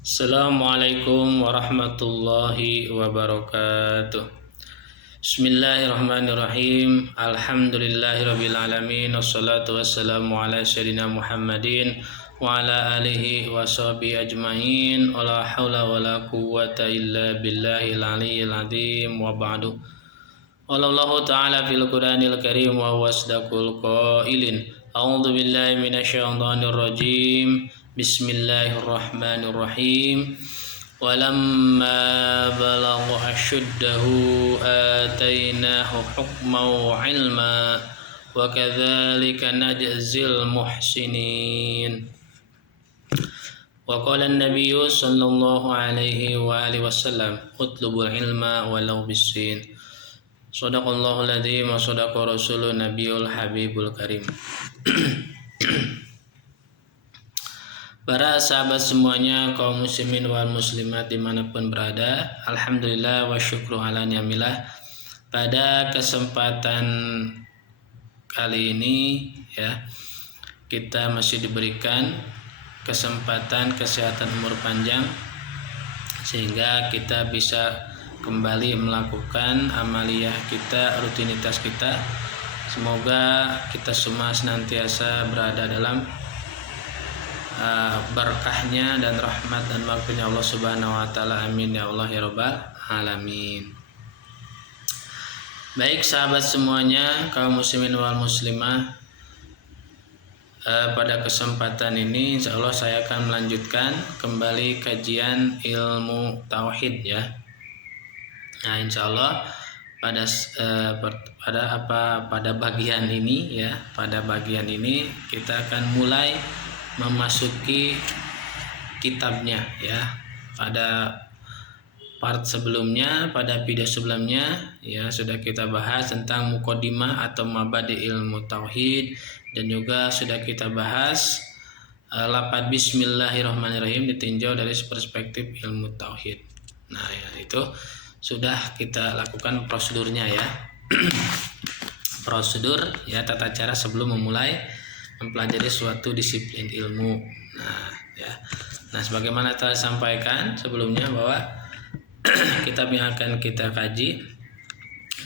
Assalamualaikum warahmatullahi wabarakatuh. Bismillahirrahmanirrahim. Alhamdulillahirabbil alamin wassalatu wassalamu ala sayyidina Muhammadin wa ala alihi washabihi ajmain. Wala haula wala quwwata illa billahil aliyyil azim wa ba'du. Wallahu ta'ala fil Qur'anil Karim wa huwa asdaqul qailin. A'udzu billahi minasyaitonir rajim. Bismillahirrahmanirrahim. Walamma balagha asyuddahu atainahu hukman wa ilma wa kadzalika najzil muhsinin. Wa qala an-nabiyyu sallallahu alaihi wa alihi wasallam utlubul ilma walau bisin. Shadaqallahul adzim wa shadaqa rasulun nabiyul habibul karim. Para sahabat semuanya, kaum muslimin wal muslimat dimanapun berada, alhamdulillah wa syukru ala ni'amillah. Pada kesempatan kali ini ya, kita masih diberikan kesempatan kesehatan umur panjang sehingga kita bisa kembali melakukan amaliyah kita, rutinitas kita. Semoga kita semua senantiasa berada dalam berkahnya dan rahmat dan maghfirnya Allah Subhanahu wa taala. Amin ya Allah ya rabbal alamin. Baik sahabat semuanya, kaum muslimin wal muslimah, pada kesempatan ini insya Allah saya akan melanjutkan kembali kajian ilmu tauhid ya. Nah insya Allah pada bagian ini ya, pada bagian ini kita akan mulai memasuki kitabnya ya. Pada part sebelumnya, pada video sebelumnya ya sudah kita bahas tentang muqaddimah atau mabadi ilmu tauhid, dan juga sudah kita bahas lafaz bismillahirrahmanirrahim ditinjau dari perspektif ilmu tauhid. Nah ya, itu sudah kita lakukan prosedurnya ya. Prosedur ya, tata cara sebelum memulai mempelajari suatu disiplin ilmu. Nah, sebagaimana telah sampaikan sebelumnya bahwa kitab yang akan kita kaji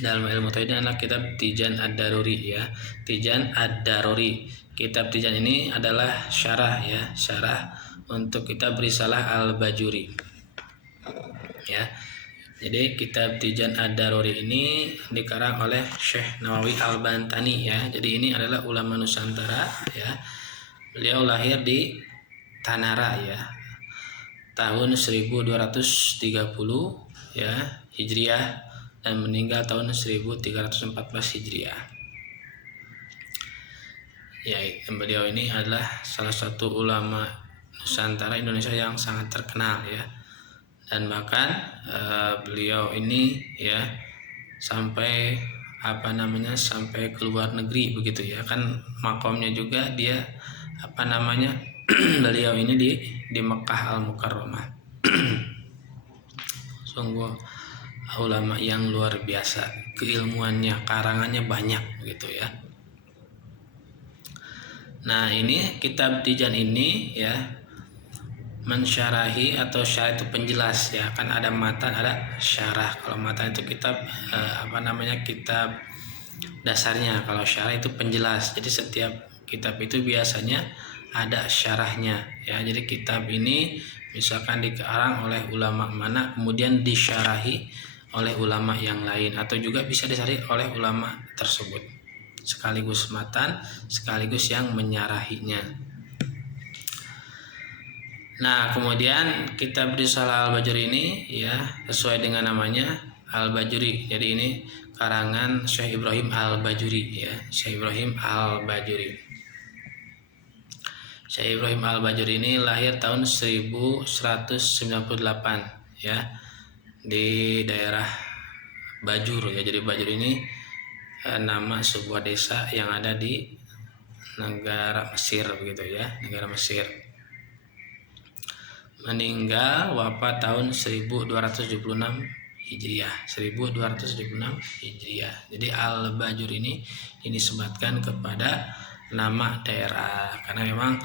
dalam ilmu tauhid adalah kitab Tijan Ad-Daruri ya. Tijan Ad-Daruri. Kitab Tijan ini adalah syarah ya, syarah untuk kitab Risalah Al-Bajuri. Ya. Jadi kitab Tijan Ad-Daruri ini dikarang oleh Syekh Nawawi Al-Bantani ya. Jadi ini adalah ulama Nusantara ya. Beliau lahir di Tanara ya, tahun 1230 ya Hijriah, dan meninggal tahun 1314 Hijriah. Ya, beliau ini adalah salah satu ulama Nusantara Indonesia yang sangat terkenal ya. Dan bahkan beliau ini ya sampai sampai ke luar negeri begitu ya, kan makomnya juga dia beliau ini di Mekah Al-Mukarramah. Sungguh ulama yang luar biasa, keilmuannya, karangannya banyak gitu ya. Nah ini kitab Tijan ini ya mensyarahi, atau syarah itu penjelas ya, kan ada matan ada syarah. Kalau matan itu kitab kitab dasarnya, kalau syarah itu penjelas. Jadi setiap kitab itu biasanya ada syarahnya ya. Jadi kitab ini misalkan dikarang oleh ulama mana, kemudian disyarahi oleh ulama yang lain, atau juga bisa disyarahi oleh ulama tersebut sekaligus matan sekaligus yang menyarahinya. Nah kemudian kitab Risalah Al-Bajuri ini ya sesuai dengan namanya Al-Bajuri. Jadi ini karangan Syekh Ibrahim Al-Bajuri ya, Syekh Ibrahim Al-Bajuri. Syekh Ibrahim Al-Bajuri ini lahir tahun 1198 ya di daerah Bajur ya. Jadi Bajur ini nama sebuah desa yang ada di negara Mesir begitu ya, negara Mesir. Meninggal wafat tahun 1276 Hijriah, 1276 Hijriah. Jadi Al-Bajur ini disematkan kepada nama daerah karena memang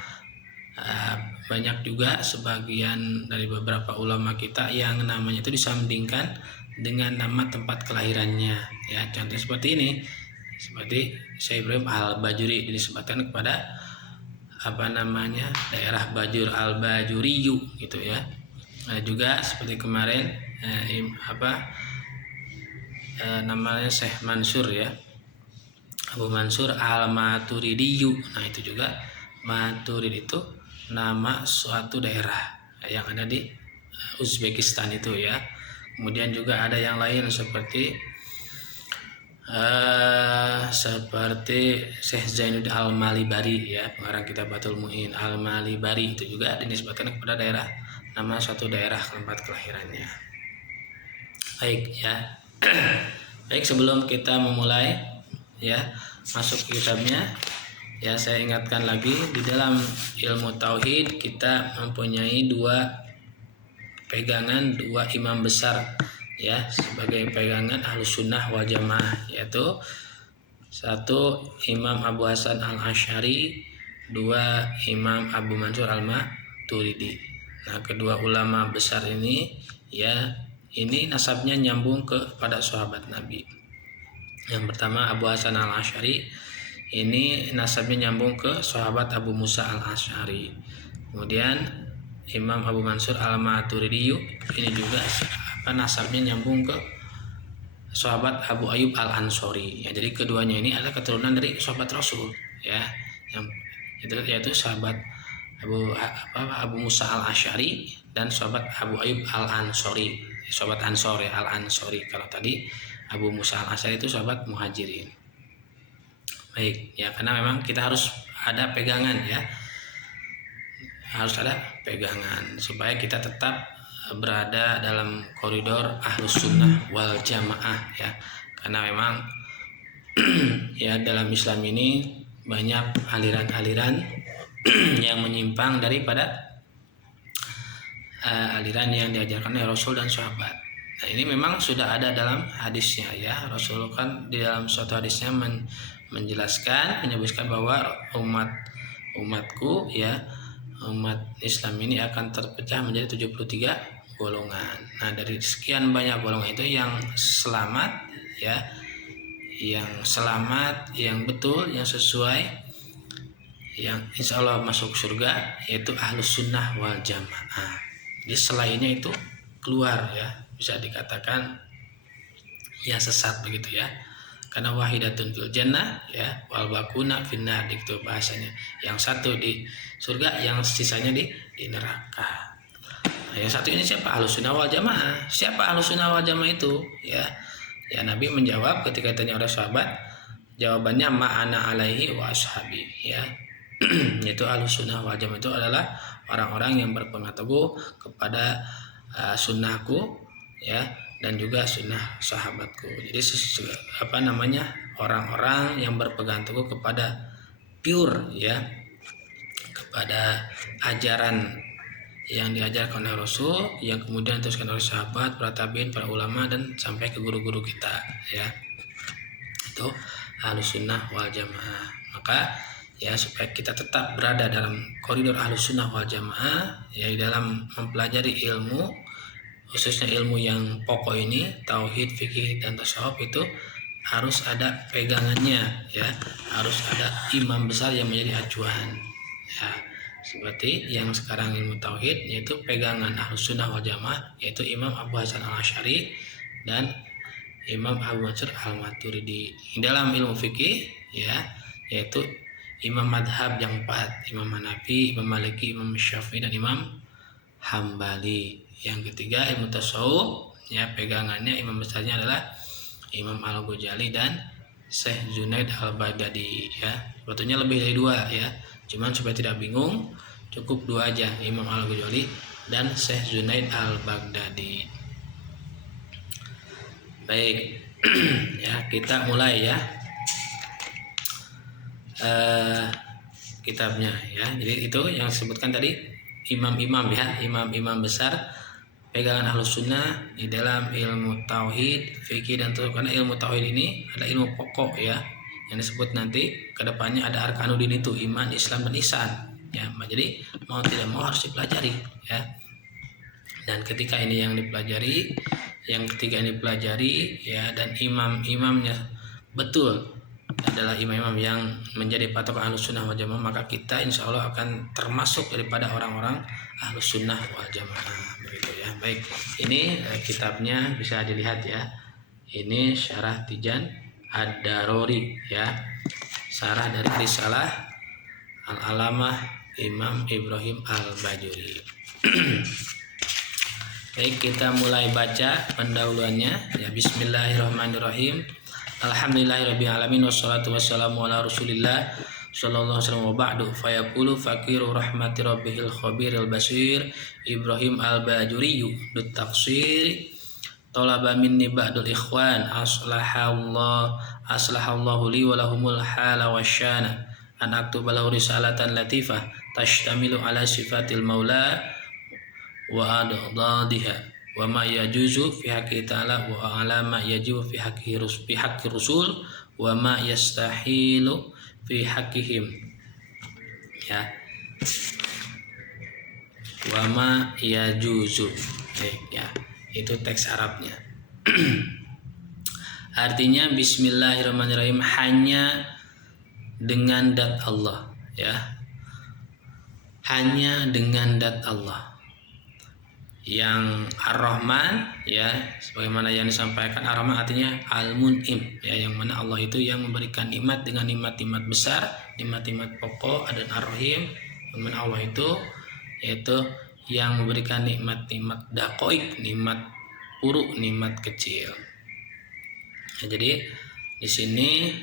banyak juga sebagian dari beberapa ulama kita yang namanya itu disandingkan dengan nama tempat kelahirannya, ya. Contoh seperti ini, seperti Syekh Ibrahim Al-Bajuri disebutkan kepada daerah Bajur Al-Bajuriyu gitu ya. Juga seperti kemarin namanya Syekh Mansur ya, Abu Mansur Al-Maturidiyu. Nah itu juga Maturid itu nama suatu daerah yang ada di Uzbekistan itu ya. Kemudian juga ada yang lain seperti Syekh Zainuddin Al-Malibari ya, pengarang kitab Batul Mu'in. Al-Malibari itu juga dinisbatkan kepada daerah, nama suatu daerah tempat kelahirannya. Baik ya. Baik, sebelum kita memulai ya masuk ke kitabnya, ya saya ingatkan lagi, di dalam ilmu tauhid kita mempunyai dua pegangan, dua imam besar ya sebagai pegangan Ahlus Sunnah wal Jamaah, yaitu satu Imam Abu Hasan Al-Asy'ari, dua Imam Abu Mansur Al-Maturidi. Nah, kedua ulama besar ini ya, ini nasabnya nyambung kepada sahabat Nabi. Yang pertama Abu Hasan Al-Asy'ari, ini nasabnya nyambung ke sahabat Abu Musa Al-Asy'ari. Kemudian Imam Abu Mansur Al-Maturidi ini juga nasabnya nyambung ke sahabat Abu Ayyub Al-Ansori. Ya, jadi keduanya ini adalah keturunan dari sahabat Rasul ya, yang itu yaitu sahabat Abu Musa Al-Asy'ari dan sahabat Abu Ayyub Al-Ansori, sahabat Ansor ya, Al-Ansori. Kalau tadi Abu Musa Al-Asy'ari itu sahabat Muhajirin. Baik ya, karena memang kita harus ada pegangan ya, harus ada pegangan supaya kita tetap berada dalam koridor Ahlus Sunnah wal Jamaah ya. Karena memang ya dalam Islam ini banyak aliran-aliran yang menyimpang daripada aliran yang diajarkan oleh Rasul dan sahabat. Nah, ini memang sudah ada dalam hadisnya ya. Rasul kan di dalam suatu hadisnya menyebutkan bahwa umatku ya, umat Islam ini akan terpecah menjadi 73 golongan. Nah, dari sekian banyak golongan itu yang selamat ya, yang betul, yang sesuai, yang insya Allah masuk surga, yaitu Ahlus Sunnah wal Jamaah. Jadi selainnya itu keluar ya, bisa dikatakan ya sesat begitu ya. Karena wahidatun fil jannah ya, wal bakuna finnar itu bahasanya. Yang satu di surga, yang sisanya di neraka. Nah, yang satu ini siapa? Ahlus Sunnah wal Jamaah. Siapa Ahlus Sunnah wal Jamaah itu? Ya, Nabi menjawab ketika ditanya oleh sahabat, jawabannya ma'ana alaihi wa ashabi ya. Yaitu Ahlus Sunnah wal Jamaah itu adalah orang-orang yang berpegang teguh kepada sunnahku ya, dan juga sunnah sahabatku. Jadi orang-orang yang berpegang teguh kepada pure ya, kepada ajaran yang diajarkan oleh Rasul, yang kemudian diteruskan oleh sahabat, para tabi'in, para ulama, dan sampai ke guru-guru kita ya. Itu Ahlus Sunnah wal Jamaah. Maka ya, supaya kita tetap berada dalam koridor Ahlus Sunnah wal Jamaah ya, dalam mempelajari ilmu, khususnya ilmu yang pokok ini, tauhid, fikih, dan tasawuf, itu harus ada pegangannya ya, harus ada imam besar yang menjadi acuan ya. Seperti yang sekarang ilmu tauhid, yaitu pegangan Ahlus Sunnah wal Jamaah, yaitu Imam Abu Hasan Al-Asy'ari dan Imam Abu Mansur Al-Maturidi. Dalam ilmu fikih ya, yaitu imam madhab yang 4, Imam Hanafi, Imam Maliki, Imam Syafi'i, dan Imam Hambali. Yang ketiga ilmu tasawuf ya, pegangannya imam besarnya adalah Imam Al-Ghazali dan Syekh Junaid Al-Baghdadi ya. Sebetulnya lebih dari 2 ya, cuman supaya tidak bingung cukup 2 aja, Imam Al-Ghazali dan Syekh Junaid Al-Baghdadi. Baik ya, kita mulai ya kitabnya ya. Jadi itu yang disebutkan tadi imam-imam ya, imam-imam besar pegangan Ahlus Sunnah di dalam ilmu tauhid, fikih, dan tasawuf. Karena ilmu tauhid ini adalah ilmu pokok ya, yang disebut nanti kedepannya ada arkanuddin, itu iman, Islam, dan ihsan ya. Jadi mau tidak mau harus dipelajari ya. Dan ketika ini yang dipelajari, yang ketiga ini dipelajari ya, dan imamnya betul adalah imam-imam yang menjadi patokan Ahlus Sunnah wal Jamaah, maka kita insya Allah akan termasuk daripada orang-orang Ahlus Sunnah wal Jamaah, begitu ya. Baik, ini kitabnya bisa dilihat ya. Ini Syarah Tijan Ad-Daruri ya, syarah dari risalah Al-Alamah Imam Ibrahim Al-Bajuri. Baik, kita mulai baca pendahuluannya ya. Bismillahirrahmanirrahim. Alhamdulillahirabbil alamin wassalatu wassalamu ala Rasulillah sallallahu alaihi wasallam wa ba'du. Fayaqulu faqiru rahmati rabbihil khabiril basir Ibrahim Al-Bajuri dut taqsir talaba minni ba'dul ikhwan aslahallahu li wa lahumul hala wasyana an aktuba lahu risalatan latifah tashtamilu ala sifatil maula wa adadiha wa ma yajuzu fi haqqi ta'ala wa ala ma yajibu fi haqqi rusul wa ma yastahilu fi haqqihim ya, wa ma yajuzu ya, itu teks Arabnya. Artinya bismillahirrahmanirrahim, hanya dengan zat Allah ya, hanya dengan zat Allah yang Ar-Rahman ya, sebagaimana yang disampaikan. Ar-Rahman artinya Al-Mun'im ya, yang mana Allah itu yang memberikan nikmat dengan nikmat-nikmat besar, nikmat-nikmat pokok. Dan Ar-Rahim, yang mana Allah itu yaitu yang memberikan nikmat-nikmat dakoik, nikmat puruk, nikmat kecil ya. Jadi di sini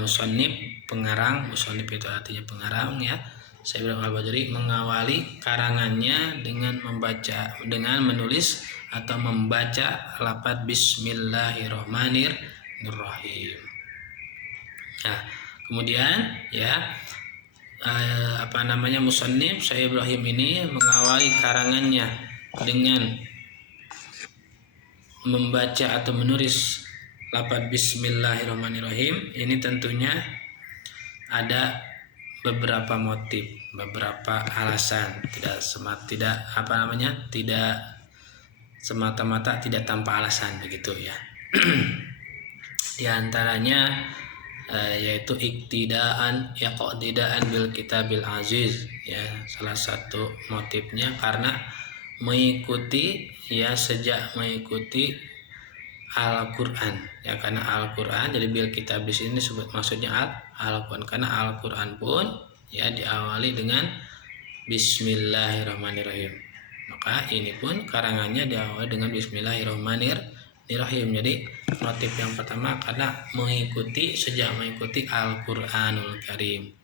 musannif pengarang, musannif itu artinya pengarang ya, Syekh Ibrahim Al-Bajuri mengawali karangannya dengan menulis atau membaca lafaz Bismillahirrahmanirrahim. Nah, kemudian ya musannif Syekh Ibrahim ini mengawali karangannya dengan membaca atau menulis lafaz Bismillahirrahmanirrahim. Ini tentunya ada beberapa motif, beberapa alasan, tidak semata-mata tidak tanpa alasan, begitu ya. Di antaranya yaitu iqtidaan bil kitabil aziz ya, salah satu motifnya karena mengikuti ya, sejak mengikuti Al-Quran ya, karena Al-Quran, jadi bil kitab di sini disebut maksudnya Al-Quran karena Al-Quran pun ya diawali dengan Bismillahirrahmanirrahim. Maka ini pun karangannya diawali dengan Bismillahirrahmanirrahim. Jadi motif yang pertama karena sejak mengikuti Al-Quranul Karim.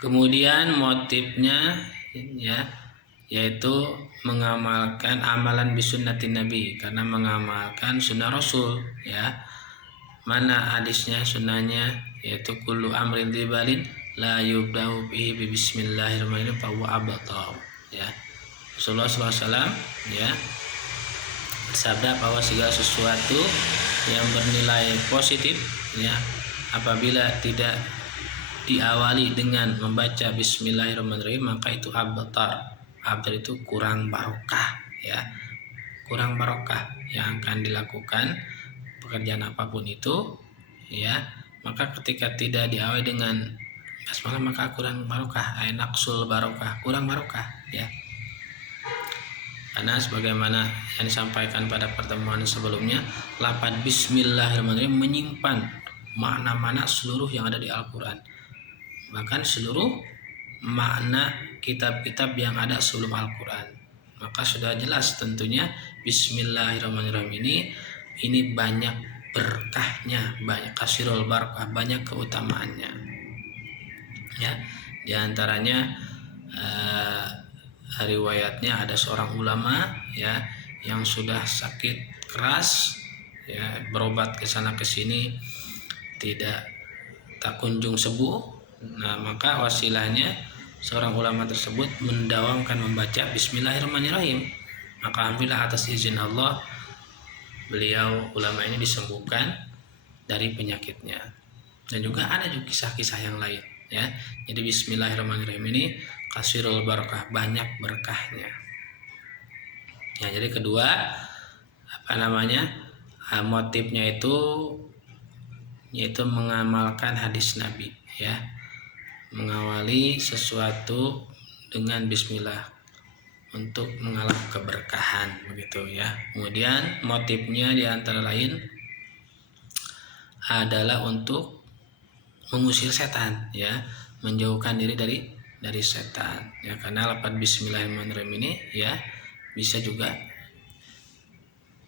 Kemudian motifnya ya, yaitu mengamalkan amalan bisunnatin Nabi, karena mengamalkan sunnah Rasul ya. Mana hadisnya, sunnahnya, yaitu kullu amrin dibalin la yubda'u bihi bi bismillahirrahmanirrahim fa huwa abtar ya. Rasulullah SAW ya bersabda bahwa segala sesuatu yang bernilai positif ya, apabila tidak diawali dengan membaca bismillahirrahmanirrahim maka itu abtar. Abtar itu kurang barokah ya, kurang barokah yang akan dilakukan pekerjaan apapun itu ya. Maka ketika tidak diawali dengan basmalah maka kurang barokah, naqsul barokah, kurang barokah ya. Karena sebagaimana yang disampaikan pada pertemuan sebelumnya, lafaz bismillahirrahmanirrahim menyimpan makna-makna seluruh yang ada di Al-Quran, bahkan seluruh makna kitab-kitab yang ada sebelum Al-Quran. Maka sudah jelas tentunya bismillahirrahmanirrahim ini banyak berkahnya, banyak kasirul barakah, banyak keutamaannya ya. Di antaranya riwayatnya ada seorang ulama ya yang sudah sakit keras ya, berobat ke sana ke sini tak kunjung sembuh. Nah, maka wasilahnya seorang ulama tersebut mendawamkan membaca bismillahirrahmanirrahim. Maka alhamdulillah atas izin Allah beliau ulama ini disembuhkan dari penyakitnya. Dan juga ada juga kisah-kisah yang lain ya. Jadi bismillahirrahmanirrahim ini kasirul barakah, banyak berkahnya. Ya, jadi kedua motifnya itu yaitu mengamalkan hadis Nabi, ya. Mengawali sesuatu dengan bismillah untuk mengalami keberkahan, begitu ya. Kemudian motifnya di antara lain adalah untuk mengusir setan, ya, menjauhkan diri dari setan, ya, karena lafaz bismillahirrahmanirrahim ini ya bisa juga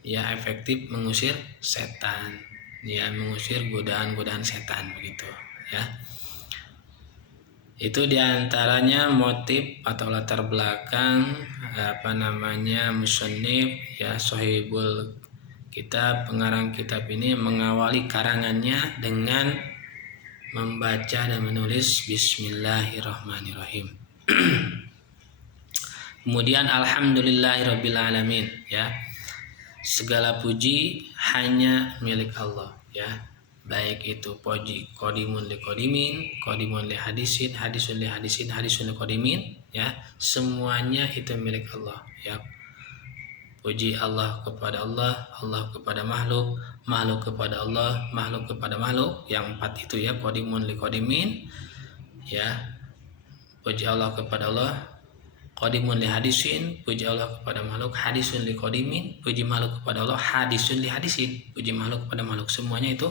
ya efektif mengusir setan, ya, mengusir godaan-godaan setan, begitu ya. Itu diantaranya motif atau latar belakang musannif, ya, sahibul kitab, pengarang kitab ini mengawali karangannya dengan membaca dan menulis bismillahirrahmanirrahim. Kemudian alhamdulillahirabbil alamin, ya. Segala puji hanya milik Allah, ya. Baik itu puji qadimun li qadimin, qadimun li hadisin, hadisun li hadisin, hadisun li qadimin, ya. Semuanya itu milik Allah, ya. Puji Allah kepada Allah, Allah kepada makhluk, makhluk kepada Allah, makhluk kepada makhluk. Yang 4 itu, ya, qadimun li qadimin, ya. Puji Allah kepada Allah, qadimun li hadisin, puji Allah kepada makhluk, hadisun li qadimin, puji makhluk kepada Allah, hadisun li hadisin, puji makhluk kepada makhluk. Semuanya itu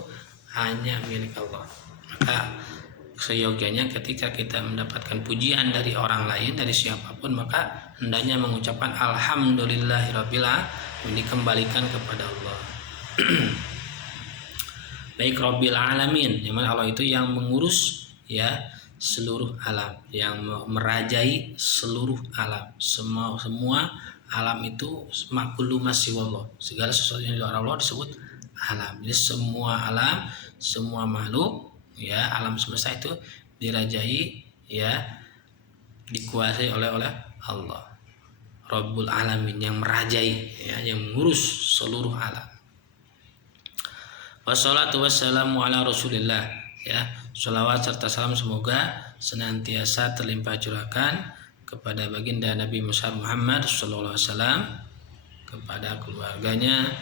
hanya milik Allah. Maka seyogianya ketika kita mendapatkan pujian dari orang lain, dari siapapun, maka hendaknya mengucapkan alhamdulillahirabbil alamin, dikembalikan kepada Allah. Baik rabbil alamin, yang mana Allah itu yang mengurus, ya, seluruh alam, yang merajai seluruh alam. Semua alam itu makullu masiwallah, segala sesuatu yang di luar Allah disebut alam. Jadi semua alam, semua makhluk, ya, alam semesta itu dirajai, ya, dikuasai oleh Allah Rabbul Alamin, yang merajai, ya, yang mengurus seluruh alam. Wassalatu wassalamu ala Rasulillah, ya. Sholawat serta salam semoga senantiasa terlimpah curahkan kepada baginda Nabi Muhammad sallallahu alaihi wasallam, kepada keluarganya,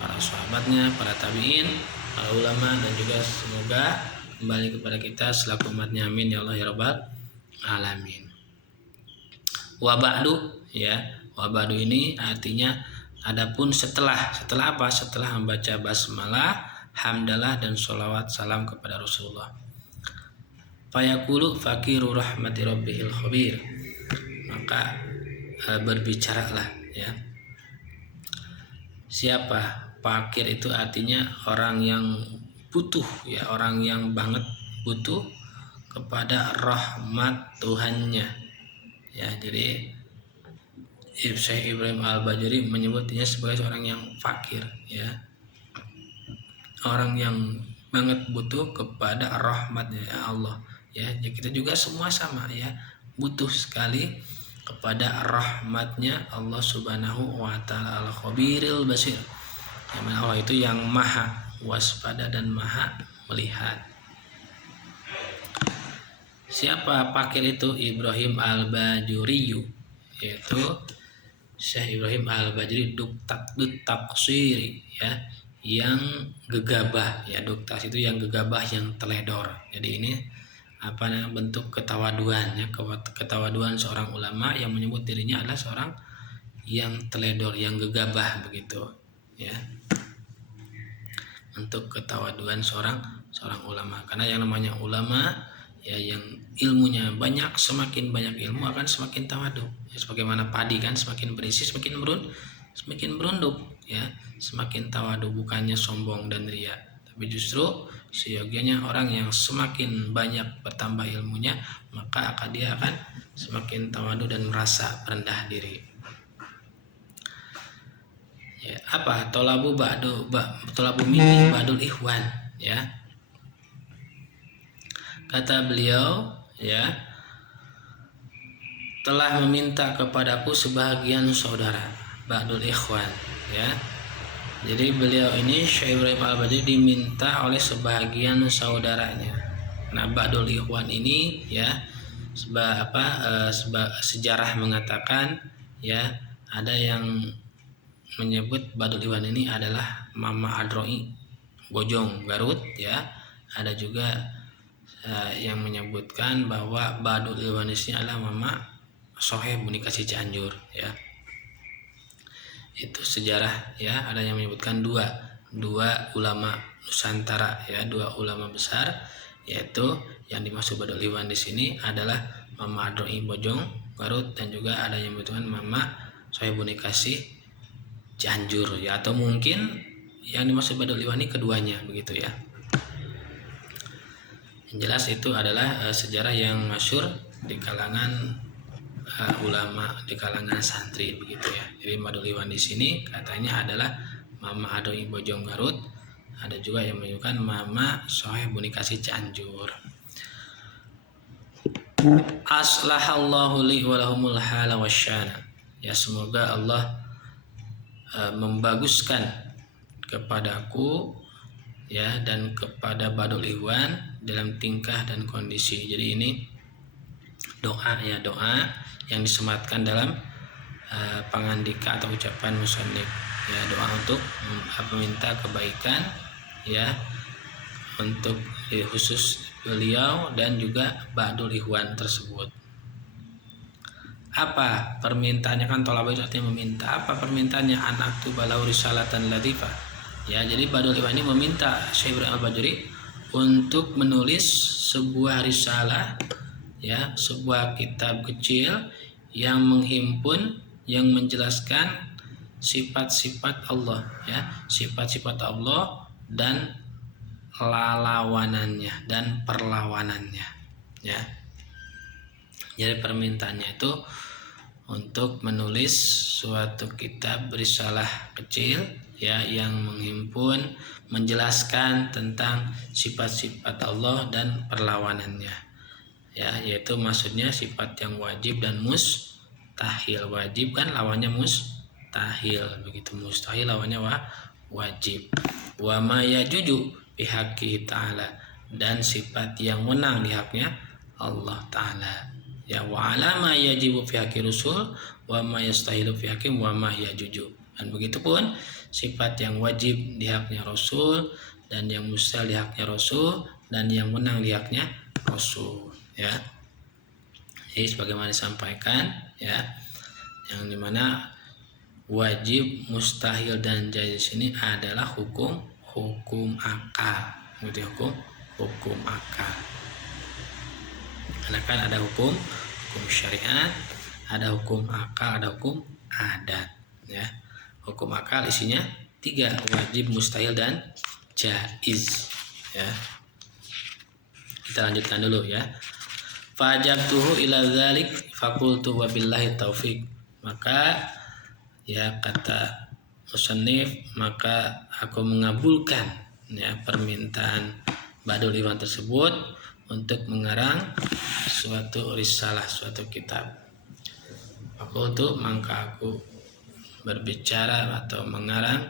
para sahabatnya, para tabi'in, para ulama, dan juga semoga kembali kepada kita selaku umatnya, amin ya Allah ya rabbal alamin. Wa ba'du, ya. Wa ba'du ini artinya adapun setelah apa? Setelah membaca basmalah, hamdalah, dan sholawat salam kepada Rasulullah. Fayaqulu fakiru rahmati rabbihil khabir, maka berbicaralah, ya. Siapa? Fakir itu artinya orang yang butuh, ya, orang yang banget butuh kepada rahmat Tuhannya, ya. Jadi Syekh Ibrahim Al-Bajuri menyebutnya sebagai seorang yang fakir, ya, orang yang banget butuh kepada rahmatnya Allah, ya. Kita juga semua sama, ya, butuh sekali kepada rahmatnya Allah Subhanahu wa Ta'ala, al-khabiril basir, yang mana Allah itu yang maha waspada dan maha melihat. Siapa fakir itu? Ibrahim Al-Bajuri, yaitu Syekh Ibrahim Al-Bajuri Dut-Taqsiri, ya, yang gegabah, ya. Duktas itu yang gegabah, yang teledor. Jadi ini bentuk ketawaduan, ya, ketawaduan seorang ulama yang menyebut dirinya adalah seorang yang teledor, yang gegabah, begitu, ya. Untuk ketawaduan seorang ulama, karena yang namanya ulama, ya, yang ilmunya banyak, semakin banyak ilmu akan semakin tawadu, ya, sebagaimana padi kan semakin berisi semakin berunduk, ya, semakin tawadu, bukannya sombong dan riya, tapi justru seyogianya orang yang semakin banyak bertambah ilmunya, maka dia akan semakin tawadu dan merasa rendah diri. Ya, apa? Tolabu mini ba'dul ikhwan, ya. Kata beliau, ya, telah meminta kepadaku sebagian saudara, ba'dul ikhwan, ya. Jadi beliau ini Syekh Ibrahim Al-Bajuri diminta oleh sebagian saudaranya. Nah, ba'dul ikhwan ini ya sejarah mengatakan ya ada yang menyebut ba'dul ikhwan ini adalah Mama Adroi Bojong Garut ya. Ada juga yang menyebutkan bahwa ba'dul ikhwan ini adalah Mama Soheb Bunikasi Cianjur ya. Itu sejarah ya, ada yang menyebutkan dua ulama Nusantara ya, dua ulama besar, yaitu yang dimaksud ba'dul ikhwan di sini adalah Mama Adroi Bojong Garut dan juga ada yang menyebutkan Mama Soheb Bunikasi Cianjur ya, atau mungkin yang dimaksud ba'dul ikhwan ini keduanya begitu ya. Yang jelas itu adalah sejarah yang masyhur di kalangan ulama, di kalangan santri begitu ya. Jadi ba'dul ikhwan di sini katanya adalah Mama Adroi Bojong Garut, ada juga yang menyebutkan Mama Soheb Bunikasi Cianjur. Aslahallahu li wa lahumul hala wasyana. Ya, semoga Allah membaguskan kepadaku ya dan kepada ba'dul ikhwan dalam tingkah dan kondisi. Jadi ini doa ya, doa yang disematkan dalam pangandika atau ucapan musannif ya, doa untuk meminta kebaikan ya untuk khusus beliau dan juga ba'dul ikhwan tersebut. Apa permintaannya? Kan tolabah itu artinya meminta. Apa permintaannya? Anak tu balau risalatan latifah ya. Jadi ba'dul ikhwan ini meminta Syekh Ibrahim Al-Bajuri untuk menulis sebuah risalah ya, sebuah kitab kecil yang menghimpun, yang menjelaskan sifat-sifat Allah ya, sifat-sifat Allah dan lawanannya dan perlawanannya ya. Jadi permintaannya itu untuk menulis suatu kitab risalah kecil ya, yang menghimpun, menjelaskan tentang sifat-sifat Allah dan perlawanannya ya, yaitu maksudnya sifat yang wajib dan mustahil. Wajib kan lawannya mustahil begitu, mustahil lawannya wajib. Wa ma yajuju bihaqi ta'ala, dan sifat yang menang di haknya Allah Ta'ala ya. Wa ala ma yajibu fi haqqi rusul wa ma yastahilu fi haqqi wa ma yajuju, dan begitupun sifat yang wajib di haknya Rasul dan yang mustahil di haknya Rasul dan yang menang di haknya Rasul ya. Jadi sebagaimana disampaikan ya, yang dimana wajib, mustahil dan jaiz ini adalah hukum akal, hukum akal. Karena kan ada hukum syariat, ada hukum akal, ada hukum adat ya. Hukum akal isinya 3, wajib, mustahil dan jaiz ya. Kita lanjutkan dulu ya. Fajabtuhu ila dzalik faqultu wabillahi taufik. Maka ya kata musannif, maka aku mengabulkan ya permintaan ba'dul ikhwan tersebut untuk mengarang suatu risalah, suatu kitab. Faqultu, maka aku berbicara atau mengarang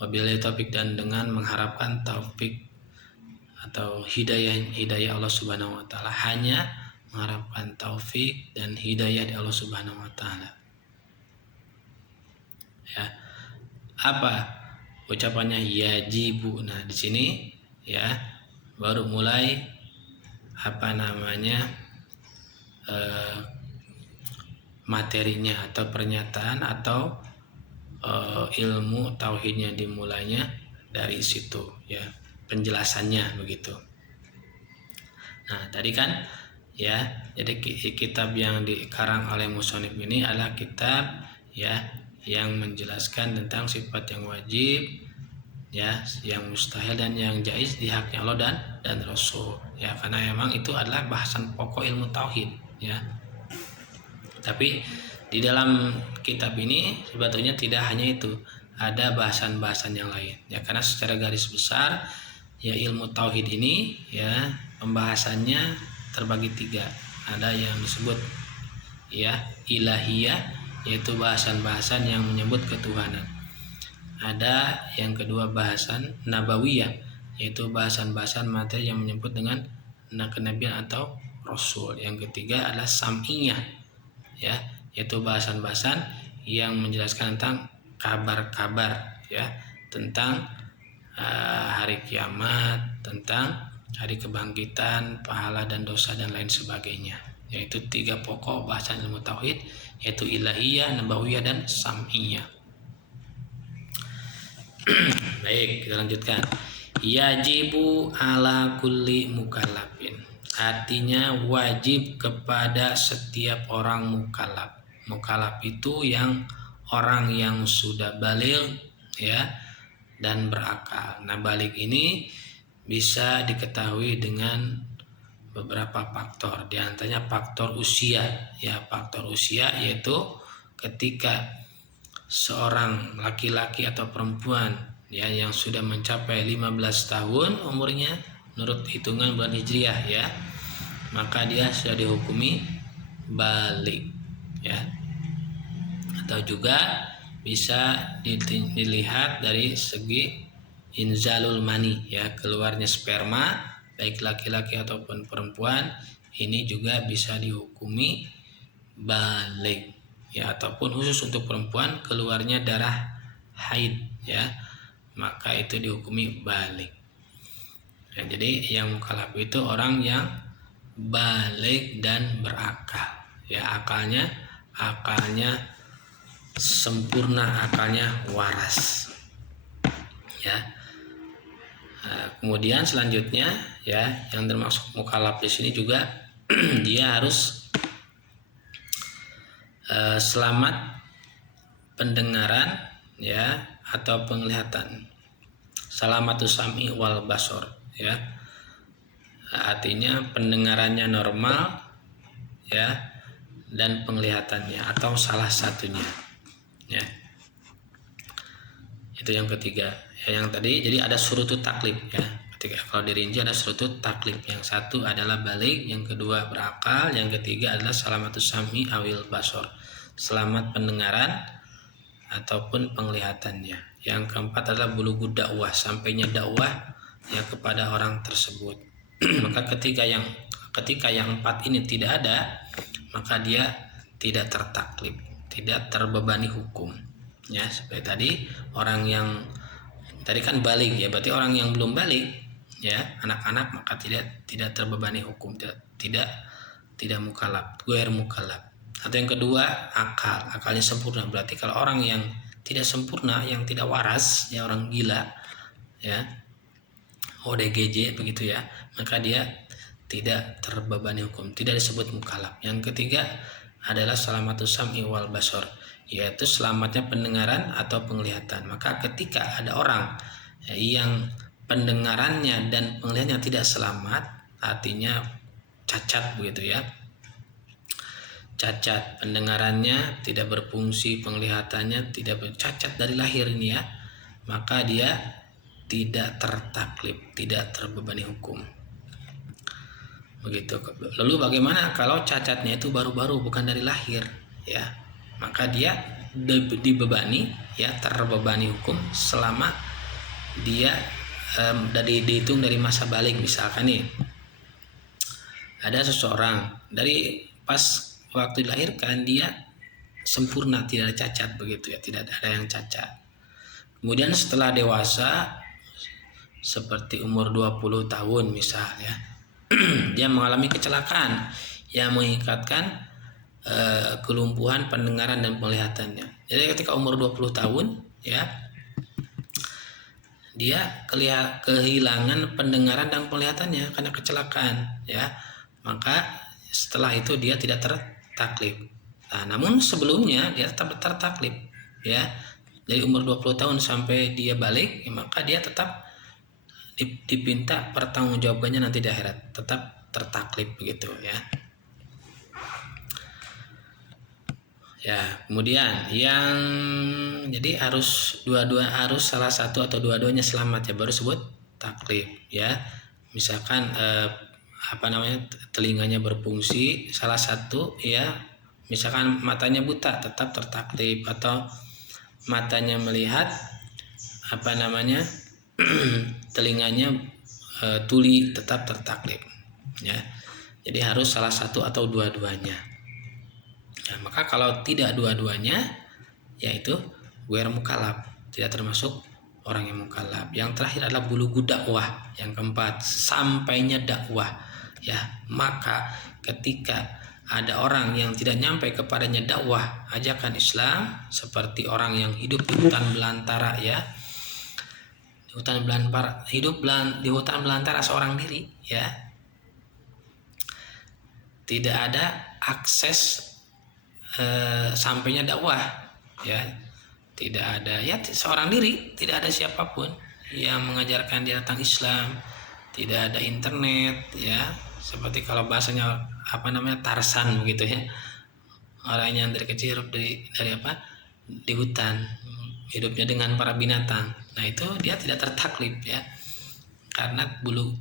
wabillahi taufik, dan dengan mengharapkan taufik atau hidayah Allah Subhanahu wa taala, hanya mengharapkan taufik dan hidayah dari Allah Subhanahu wa taala. Ya. Apa ucapannya? Yajibu. Nah, di sini ya baru mulai materinya atau pernyataan atau ilmu tauhidnya dimulainya dari situ ya, penjelasannya begitu. Nah, tadi kan ya, jadi kitab yang dikarang oleh musannif ini adalah kitab ya yang menjelaskan tentang sifat yang wajib ya, yang mustahil dan yang jaiz di haknya Allah dan Rasul ya, karena memang itu adalah bahasan pokok ilmu tauhid ya. Tapi di dalam kitab ini sebetulnya tidak hanya itu, ada bahasan-bahasan yang lain ya, karena secara garis besar ya ilmu tauhid ini ya pembahasannya terbagi 3. Ada yang disebut ya ilahiyah, yaitu bahasan-bahasan yang menyebut ketuhanan. Ada yang kedua bahasan nabawiyah, yaitu bahasan-bahasan materi yang menyebut dengan kenabian atau rasul. Yang ketiga adalah sam'iyah, ya, yaitu bahasan-bahasan yang menjelaskan tentang kabar-kabar, ya, tentang hari kiamat, tentang hari kebangkitan, pahala dan dosa dan lain sebagainya. Yaitu 3 pokok bahasan ilmu tauhid, yaitu ilahiyah, nabawiyah, dan sam'iyah. Baik, kita lanjutkan. Yajibu ala kulli mukallafin. Artinya wajib kepada setiap orang mukallaf. Mukallaf itu yang orang yang sudah baligh, ya, dan berakal. Nah, baligh ini bisa diketahui dengan beberapa faktor. Di antaranya faktor usia, ya, faktor usia yaitu ketika seorang laki-laki atau perempuan, ya, yang sudah mencapai 15 tahun umurnya menurut hitungan bulan Hijriah, ya, maka dia sudah dihukumi baligh, ya. Atau juga bisa dilihat dari segi inzalul mani, ya, keluarnya sperma baik laki-laki ataupun perempuan, ini juga bisa dihukumi baligh, ya, ataupun khusus untuk perempuan keluarnya darah haid, ya, maka itu dihukumi baligh. Ya, jadi yang mukallaf itu orang yang baligh dan berakal, ya, akalnya sempurna, akalnya waras, ya. Nah, kemudian selanjutnya, ya, yang termasuk mukallaf di sini juga dia harus selamat pendengaran, ya, atau penglihatan. Salamatus sam'i wal basor, ya. Artinya pendengarannya normal, ya, dan penglihatannya atau salah satunya, ya. Itu yang ketiga. Ya, yang tadi jadi ada surutut taklif, ya. Ketika kalau dirinci ada surutut taklif. Yang satu adalah baligh, yang kedua berakal, yang ketiga adalah salamatus sam'i awil basor, selamat pendengaran ataupun penglihatannya. Yang keempat adalah bulughud dakwah, sampainya dakwah, ya, kepada orang tersebut. Maka ketika yang 4 ini tidak ada, maka dia tidak tertaklif, tidak terbebani hukum, ya. Seperti tadi orang yang tadi kan baligh, ya, berarti orang yang belum baligh, ya, anak-anak, maka tidak terbebani hukum, tidak mukallaf, ghair mukallaf. Atau yang kedua akalnya sempurna. Berarti kalau orang yang tidak sempurna, yang tidak waras, ya, orang gila, ya, ODGJ begitu, ya, maka dia tidak terbebani hukum, tidak disebut mukallaf. Yang ketiga adalah salamatus sam'i wal basor, yaitu selamatnya pendengaran atau penglihatan. Maka ketika ada orang, ya, yang pendengarannya dan penglihatannya tidak selamat, artinya cacat begitu, ya, cacat pendengarannya, tidak berfungsi, penglihatannya tidak cacat dari lahir ini, ya, maka dia tidak tertaklif, tidak terbebani hukum, begitu. Lalu bagaimana kalau cacatnya itu baru-baru, bukan dari lahir, ya, maka dia dibebani, ya, terbebani hukum selama dia dihitung dari masa baligh. Misalkan nih ada seseorang dari pas waktu dilahirkan dia sempurna, tidak ada cacat begitu, ya, tidak ada yang cacat. Kemudian setelah dewasa seperti umur 20 tahun misalnya, dia mengalami kecelakaan yang mengakibatkan kelumpuhan pendengaran dan penglihatannya. Jadi ketika umur 20 tahun, ya, dia kehilangan pendengaran dan penglihatannya karena kecelakaan, ya, maka setelah itu dia tidak tertaklif. Nah, namun sebelumnya dia tetap tertaklif, ya, dari umur 20 tahun sampai dia baligh, ya, maka dia tetap dipinta pertanggungjawabannya nanti di akhirat, tetap tertaklif begitu, ya. Ya, kemudian yang jadi harus salah satu atau dua-duanya selamat, ya, baru sebut taklif, ya. Misalkan telinganya berfungsi salah satu, ya, misalkan matanya buta tetap tertaklif, atau matanya melihat telinganya tuli tetap tertaklif. ya. Jadi harus salah satu atau dua-duanya. Ya, maka kalau tidak dua-duanya, yaitu ghair mukallaf, tidak termasuk orang yang mukallaf. Yang terakhir adalah bulugu dakwah. Yang keempat, sampainya dakwah. Ya, maka ketika ada orang yang tidak nyampe kepadanya dakwah ajakan Islam, seperti orang yang hidup di hutan belantara, ya, di hutan belantara, di hutan belantara seorang diri, ya, tidak ada akses sampainya dakwah, ya, tidak ada, ya, seorang diri, tidak ada siapapun yang mengajarkan dia tentang Islam, tidak ada internet, ya, seperti kalau bahasanya Tarsan begitu, ya, orang yang dari kecil hidup dari di hutan, hidupnya dengan para binatang. Nah, itu dia tidak tertaklif, ya, karena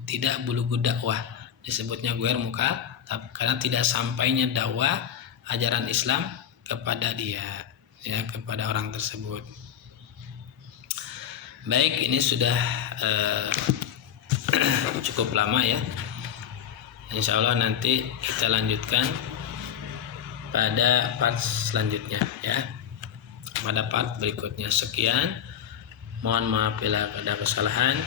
tidak bulugu dakwah, disebutnya ghair mukallaf karena tidak sampainya dakwah ajaran Islam kepada dia, ya, kepada orang tersebut. Baik, ini sudah cukup lama, ya. Insya Allah nanti kita lanjutkan pada part selanjutnya, ya, pada part berikutnya. Sekian, mohon maaf bila ada kesalahan.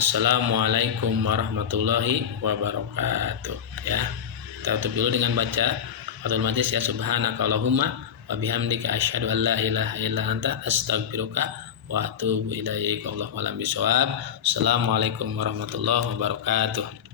Assalamualaikum warahmatullahi wabarakatuh, ya. Kita tutup dulu dengan baca Fathul Majlis, ya. Subhanakallahumma wa bihamdika asyhadu an la ilaha illa anta astaghfiruka wa atubu ilaika. Wallahu a'lam bishawab. Assalamualaikum warahmatullahi wabarakatuh.